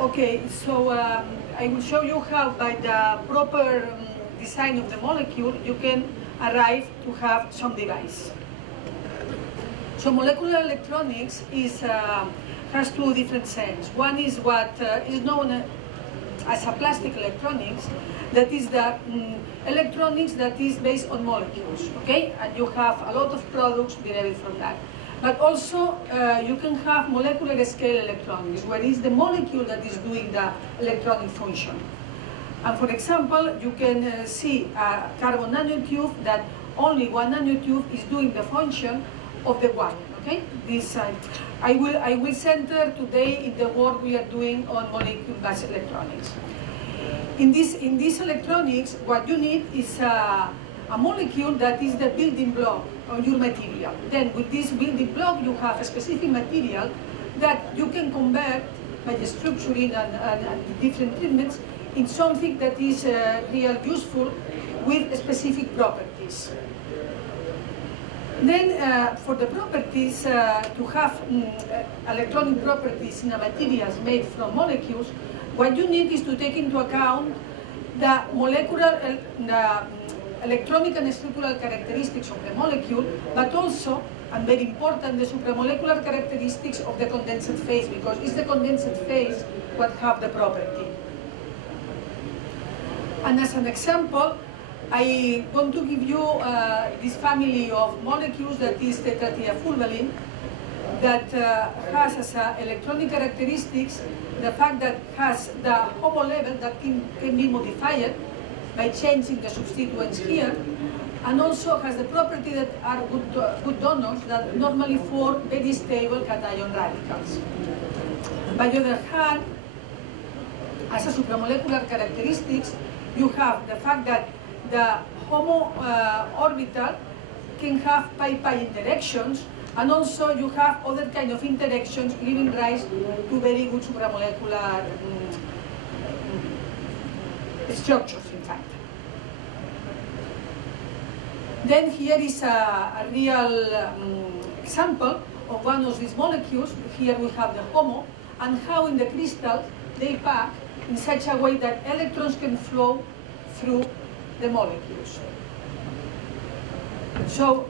Okay, so I will show you how by the proper design of the molecule you can arrive to have some device. So molecular electronics has two different sense. One is what is known as a plastic electronics, that is the electronics that is based on molecules, okay? And you have a lot of products derived from that. But also, you can have molecular scale electronics, where it's the molecule that is doing the electronic function. And for example, you can see a carbon nanotube that only one nanotube is doing the function of the one. Okay, this I will center today in the work we are doing on molecule-based electronics. In this electronics, what you need is a molecule that is the building block of your material. Then with this building block, you have a specific material that you can convert by the structuring and different treatments in something that is real useful with specific properties. Then for the properties, to have electronic properties in a materials made from molecules, what you need is to take into account the molecular, the electronic and structural characteristics of the molecule, but also, and very important, the supramolecular characteristics of the condensed phase, because it's the condensed phase what have the property. And as an example, I want to give you this family of molecules that is tetratiafulvalene, that has as electronic characteristics the fact that has the HOMO level that can be modified by changing the substituents here, and also has the property that are good donors that normally form very stable cation radicals. By the other hand, as a supramolecular characteristics, you have the fact that the HOMO orbital can have pi-pi interactions, and also you have other kind of interactions giving rise to very good supramolecular structures, in fact. Then here is a real example of one of these molecules. Here we have the HOMO, and how in the crystal they pack in such a way that electrons can flow through the molecules. So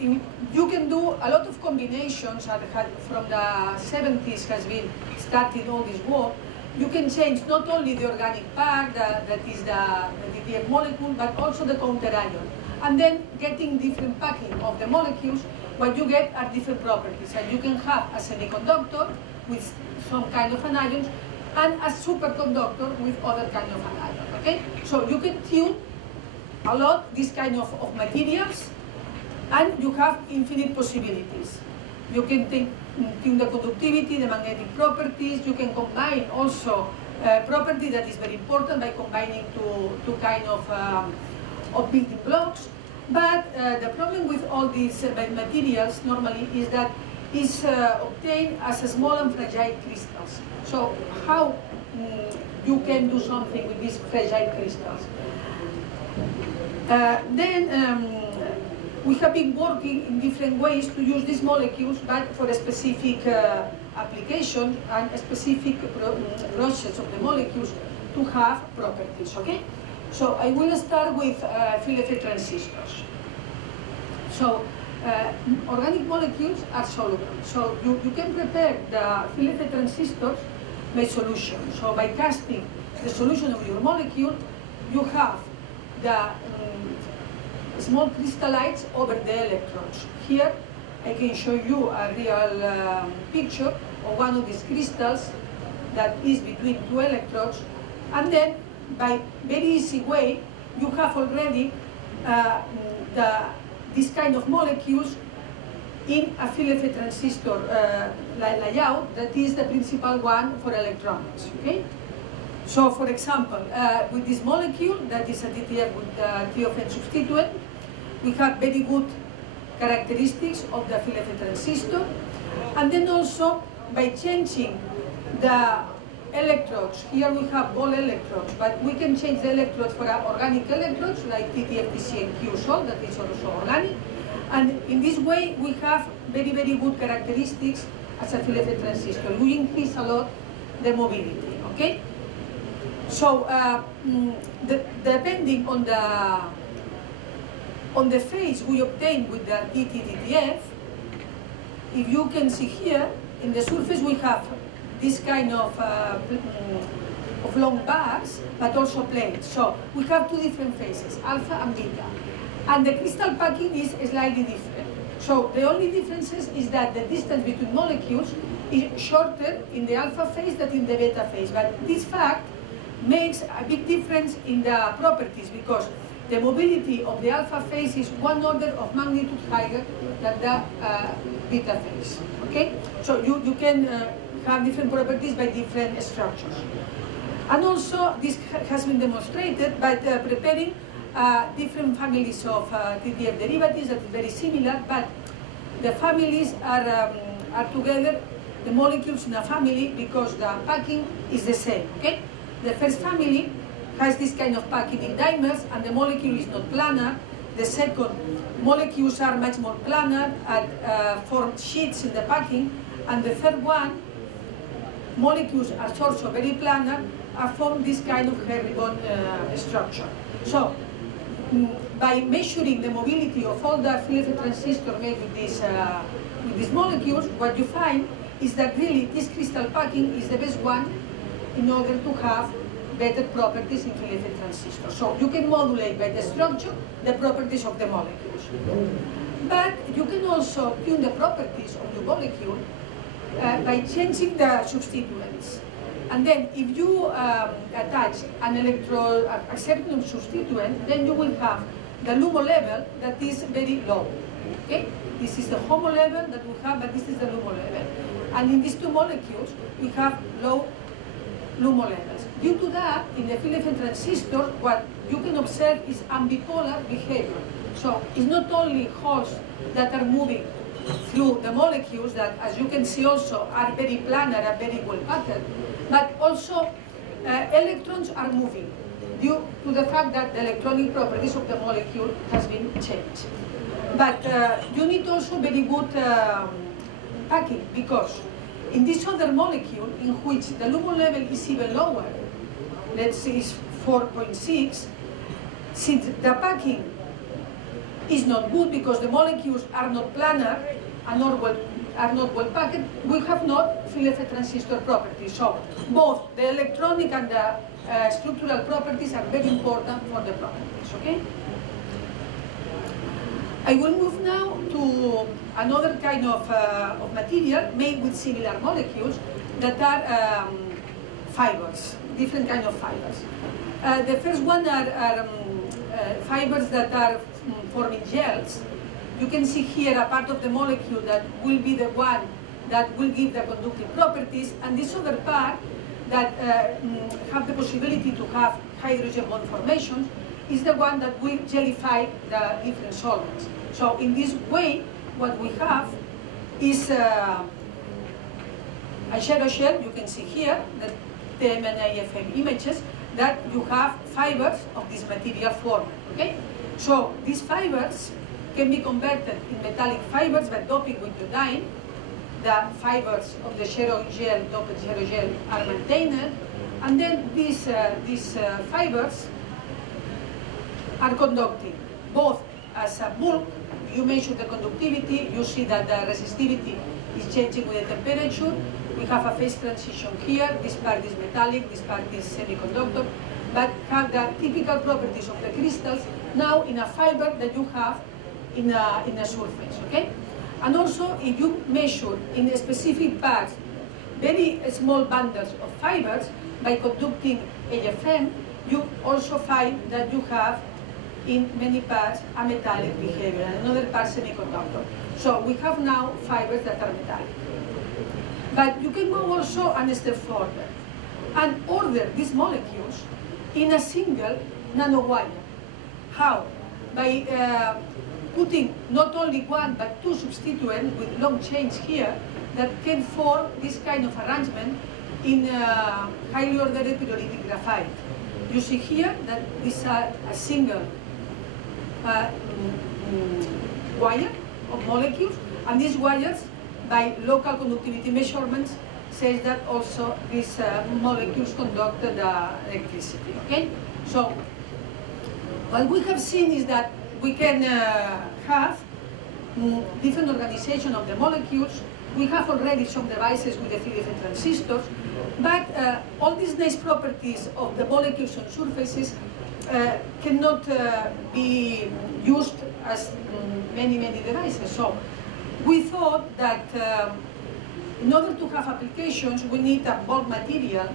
you can do a lot of combinations, and from the 70s has been starting all this work. You can change not only the organic pack, that is the DTF molecule, but also the counter ion. And then getting different packing of the molecules, what you get are different properties. And you can have a semiconductor with some kind of anions, and a superconductor with other kind of anion, okay? So you can tune a lot this kind of materials, and you have infinite possibilities. You can tune the conductivity, the magnetic properties. You can combine also property that is very important by combining two kind of building blocks. But the problem with all these materials normally is that it's obtained as a small and fragile crystals. So how you can do something with these fragile crystals? We have been working in different ways to use these molecules, but for a specific application and a specific process of the molecules to have properties, okay? So I will start with field effect transistors. So organic molecules are soluble. So you can prepare the field effect transistors by solution. So by casting the solution of your molecule, you have the small crystallites over the electrons. Here I can show you a real picture of one of these crystals that is between two electrodes, and then by very easy way you have already this kind of molecules in a field effect transistor layout that is the principal one for electronics, okay? So for example, with this molecule that is a DTF with TFN substituent, we have very good characteristics of the field effect transistor, and then also by changing the electrodes, here we have ball electrodes, but we can change the electrodes for organic electrodes like TTFTC and Q-sol, that is also organic, and in this way we have very, very good characteristics as a field effect transistor. We increase a lot the mobility, okay? So depending on the phase we obtain with the DTDTF, if you can see here, in the surface we have this kind of long bars, but also planes. So we have two different phases, alpha and beta. And the crystal packing is slightly different. So the only difference is that the distance between molecules is shorter in the alpha phase than in the beta phase. But this fact makes a big difference in the properties, because the mobility of the alpha phase is 1 order of magnitude higher than the beta phase. Okay? So you can have different properties by different structures. And also, this has been demonstrated by preparing different families of TTF derivatives that is very similar, but the families are together, the molecules in a family, because the packing is the same. Okay? The first family has this kind of packing in dimers, and the molecule is not planar. The second, molecules are much more planar and form sheets in the packing. And the third one, molecules are also very planar and form this kind of herringbone structure. So, by measuring the mobility of all the free electron transistors made with these molecules, what you find is that really this crystal packing is the best one in order to have better properties in free electron transistors. So you can modulate by the structure the properties of the molecules. But you can also tune the properties of the molecule by changing the substituents. And then if you attach a certain substituent, then you will have the LUMO level that is very low. Okay? This is the HOMO level that we have, but this is the LUMO level. And in these two molecules, we have low LUMO levels. Due to that, in the free electron transistor, what you can observe is ambipolar behavior. So it's not only holes that are moving through the molecules that, as you can see also, are very planar and very well patterned, but also electrons are moving due to the fact that the electronic properties of the molecule has been changed. But you need also very good packing, because in this other molecule, in which the LUMO level is even lower, let's say it's 4.6, since the packing is not good because the molecules are not planar and are not well packed, we have not free electron transistor properties. So both the electronic and the structural properties are very important for the properties. Okay? I will move now to another kind of material made with similar molecules that are fibers, different kind of fibers. The first one are fibers that are forming gels. You can see here a part of the molecule that will be the one that will give the conductive properties, and this other part that have the possibility to have hydrogen bond formations is the one that will gellify the different solvents. So in this way, what we have is a shadow shell. You can see here the TM and AFM images that you have fibers of this material form. Okay, so these fibers can be converted in metallic fibers by doping with iodine. The fibers of the shadow gel, doped shadow gel, are maintained, and then these fibers are conducting both as a bulk. You measure the conductivity, you see that the resistivity is changing with the temperature. We have a phase transition here. This part is metallic, this part is semiconductor, but have the typical properties of the crystals now in a fiber that you have in a surface. Okay? And also, if you measure in a specific parts very small bundles of fibers by conducting AFM, you also find that you have in many parts a metallic behavior and another part semiconductor. So we have now fibers that are metallic. But you can go also a step further and order these molecules in a single nanowire. How? By putting not only one but two substituents with long chains here that can form this kind of arrangement in highly ordered pyrolytic graphite. You see here that this is a single wire of molecules, and these wires, by local conductivity measurements, says that also these molecules conduct the electricity, okay? So what we have seen is that we can have different organization of the molecules. We have already some devices with the 3 different transistors, but all these nice properties of the molecules on surfaces cannot be used as many devices. So we thought that in order to have applications, we need a bulk material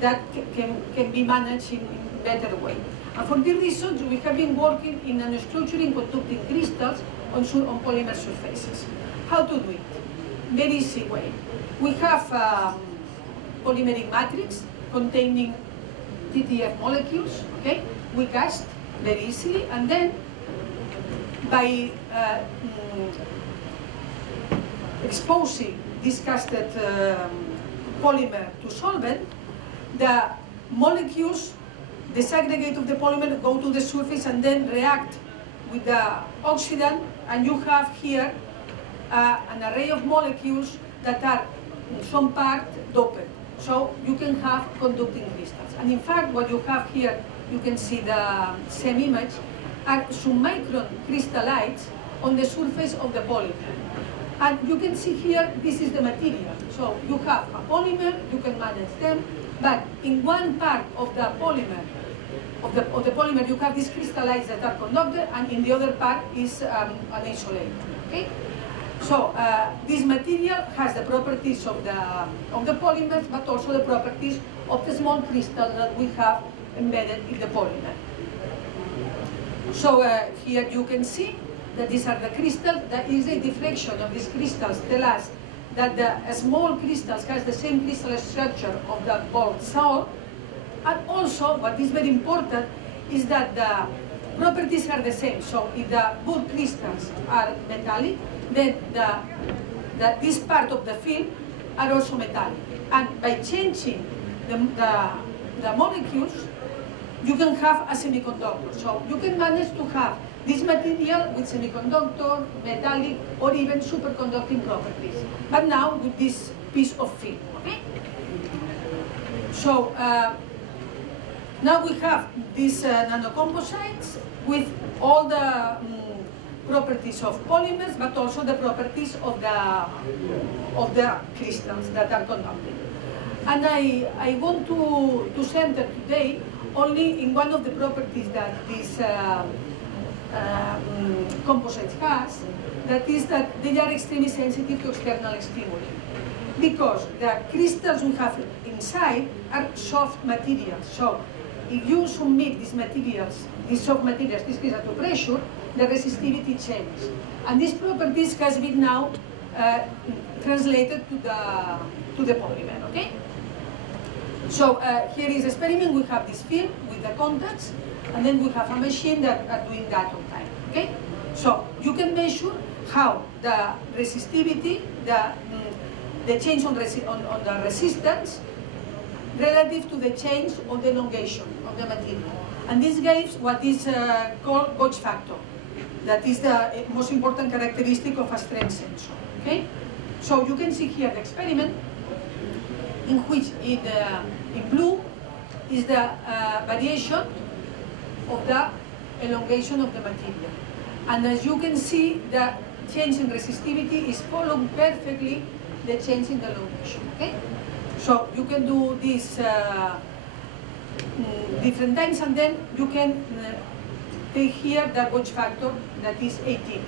that can be managed in a better way. And for these reasons, we have been working in nanostructuring conducting crystals on polymer surfaces. How to do it? Very easy way. We have polymeric matrix containing TTF molecules, okay? We cast very easily, and then by exposing this casted polymer to solvent, the molecules disaggregate of the polymer, go to the surface, and then react with the oxidant, and you have here an array of molecules that are in some part doped. So you can have conducting crystals. And in fact, what you have here, you can see the same image, are submicron crystallites on the surface of the polymer. And you can see here, this is the material. So you have a polymer, you can manage them, but in one part of the polymer, you have these crystallites that are conducted, and in the other part is an isolator. Okay? So this material has the properties of the polymers, but also the properties of the small crystals that we have embedded in the polymer. So here you can see that these are the crystals. That is a deflection of these crystals tell us that the small crystals has the same crystal structure of the bulk salt. And also, what is very important is that the properties are the same. So if the bulk crystals are metallic, then this part of the film are also metallic. And by changing the molecules, you can have a semiconductor. So you can manage to have this material with semiconductor, metallic, or even superconducting properties. But now with this piece of film, okay? So now we have these nanocomposites with all the properties of polymers, but also the properties of the crystals that are conducting. And I want to center today only in one of the properties that this composites has, that is that they are extremely sensitive to external stimuli. Because the crystals we have inside are soft materials. So if you submit these materials, these soft materials, this crystal to pressure, the resistivity changes. And these properties has been now translated to the polymer, okay? So here is the experiment. We have this film with the contacts, and then we have a machine that are doing that on time, okay? So you can measure how the resistivity, the change on the resistance relative to the change of the elongation of the material. And this gives what is called Gauge factor. That is the most important characteristic of a strength sensor, okay? So you can see here the experiment in which in blue is the variation of the elongation of the material. And as you can see, the change in resistivity is following perfectly the change in the elongation, okay? So you can do this different times, and then you can take here the gauge factor that is 18.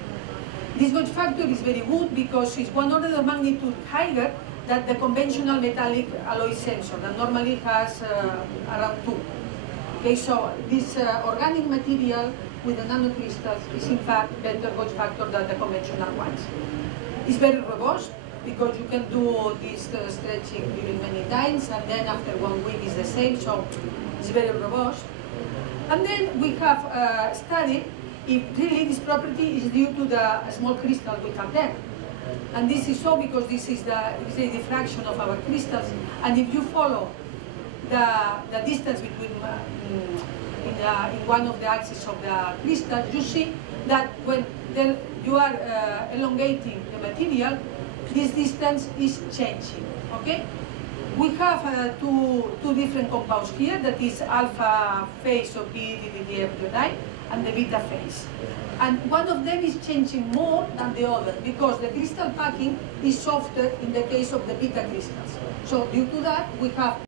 This gauge factor is very good because it's 1 order of magnitude higher than the conventional metallic alloy sensor that normally has around 2. Okay, so this organic material with the nanocrystals is in fact better gauge factor than the conventional ones. It's very robust because you can do this stretching during many times, and then after 1 week is the same, so it's very robust. And then we have studied if really this property is due to the small crystal we have there. And this is so because this is the diffraction of our crystals, and if you follow the distance between in one of the axes of the crystal, you see that when you are elongating the material, this distance is changing. Okay? We have two different compounds here, that is alpha phase of PDDF iodide and the beta phase. And one of them is changing more than the other because the crystal packing is softer in the case of the beta crystals. So due to that, we have